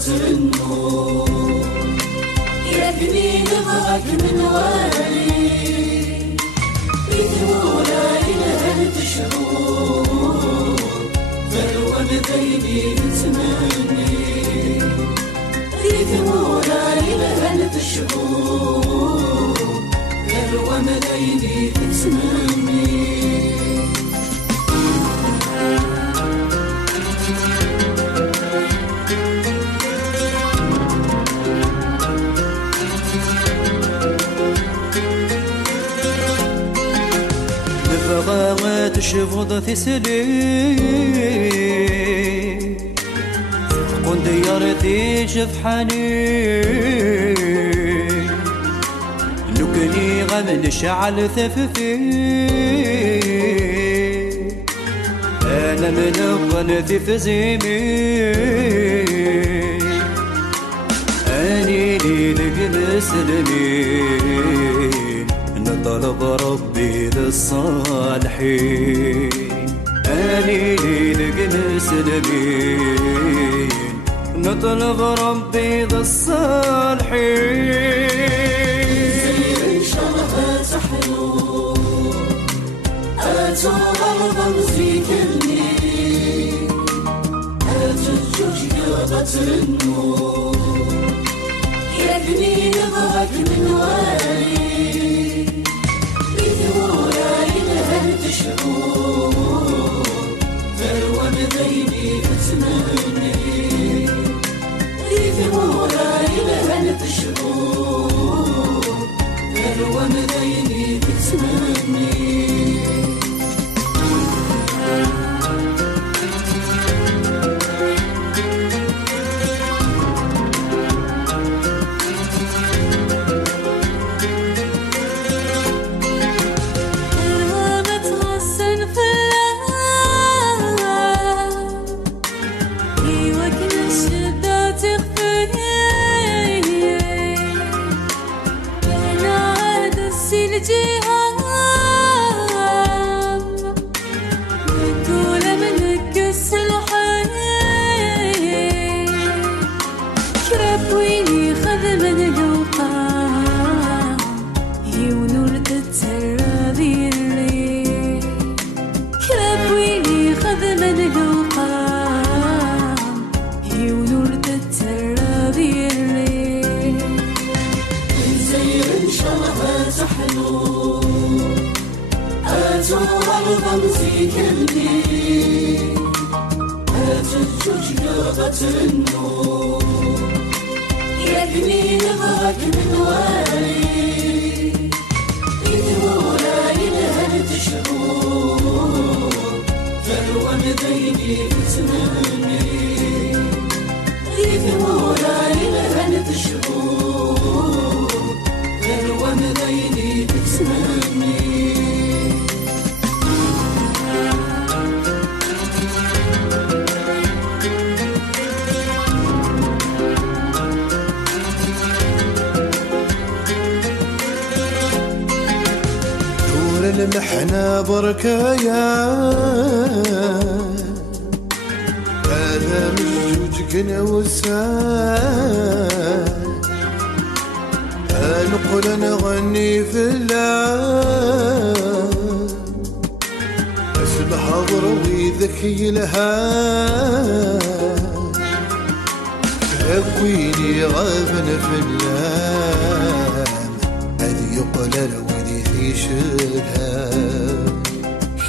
النور يبني نبغك من والي بثمولا إلها تشهور ثروة بذيني تتمني بثمولا إلها تشهور ثروة بذيني تتمني بغاوات شفوض ثسلي قون ديارتي شفحاني لوكني غمل شعل ثففي انا من الظن في زيمي اني لي المسلمين نطلب ربي للصالحين اني لي المسلمين نطلب ربي للصالحين ان شاء الله تحلو اتو غرضا فيك الليل اتجوج قطر النور يبني نبغك من والي بثمولا إلها تشهور ثروة بذيني تتمني بثمولا إلها تشهور ثروة بذيني تتمني أرضا فيك الليل أتجوج قطر النور يبني نبغك من والي بثمولا إلها تشهور ثروة بذيني تتمني بثمولا إلها تشهور ثروة بذيني تتمني المحنة بركايا هذا من جوجكنا وسان نقول نغني في الله أسبح ضروي ذكي لها كويني غابن في الله هذه يقلل يشدها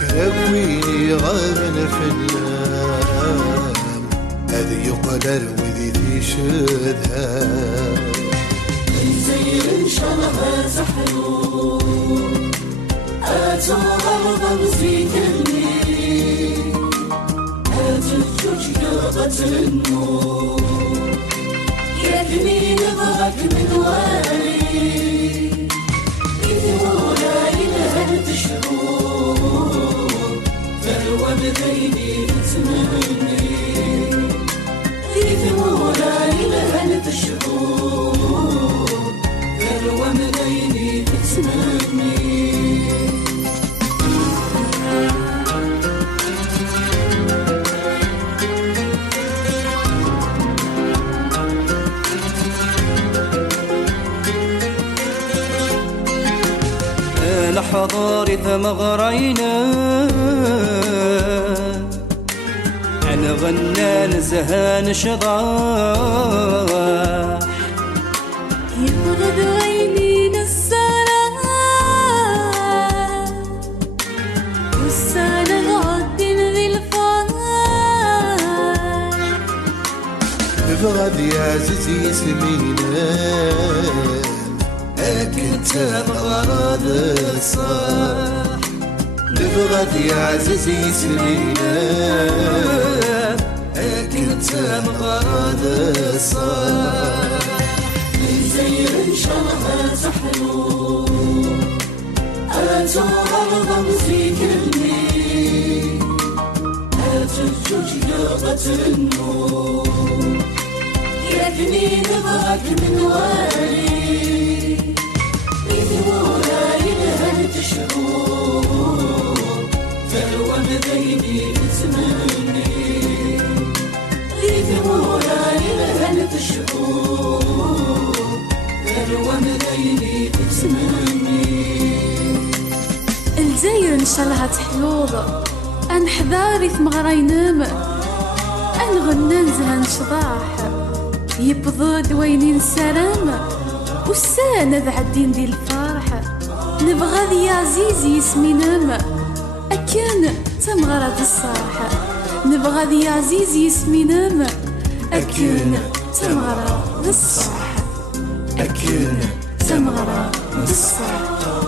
كويني غابن في النام هذه يقدر وذي يشدها زين ان شاء الله تحلو اتو غرضا فيك الليل اتجوج قطر النور يبني نبغك من والي بثمولا إلها تشهور ثروة بذيني تتمني بثمولا إلها تشهور ثروة بذيني تتمني حضاري ثمغرينا أنا غنى نزهان شضاح يبغض عينينا السلام والسلام غادين ذي الفرح نبغض يا عزيزي سمينا أكنت مغرض الصح نبغض يا عزيزي سمينا أكنت مغرض الصح نزير إن شاء الله تحلو أتغرض مزيكني أتجوج لغة النور يكني نبغاك من والي إذولا إلها تشعور ثروة مذيني تسمعني إذولا إلها تشعور ثروة مذيني تسمعني الجزائر ان شاء الله تحلوض انحذاري ثمغرا ينام انغنى نزهن شضاح يبضد وينين سلام والسانة ذا عدين دي الفرح نبغى ذي عزيزي يسمي نام أكان تمغرى دي الصراحة نبغى ذي عزيزي يسمي نام أكان تمغرى دي الصراحة أكان تمغرى دي الصراحة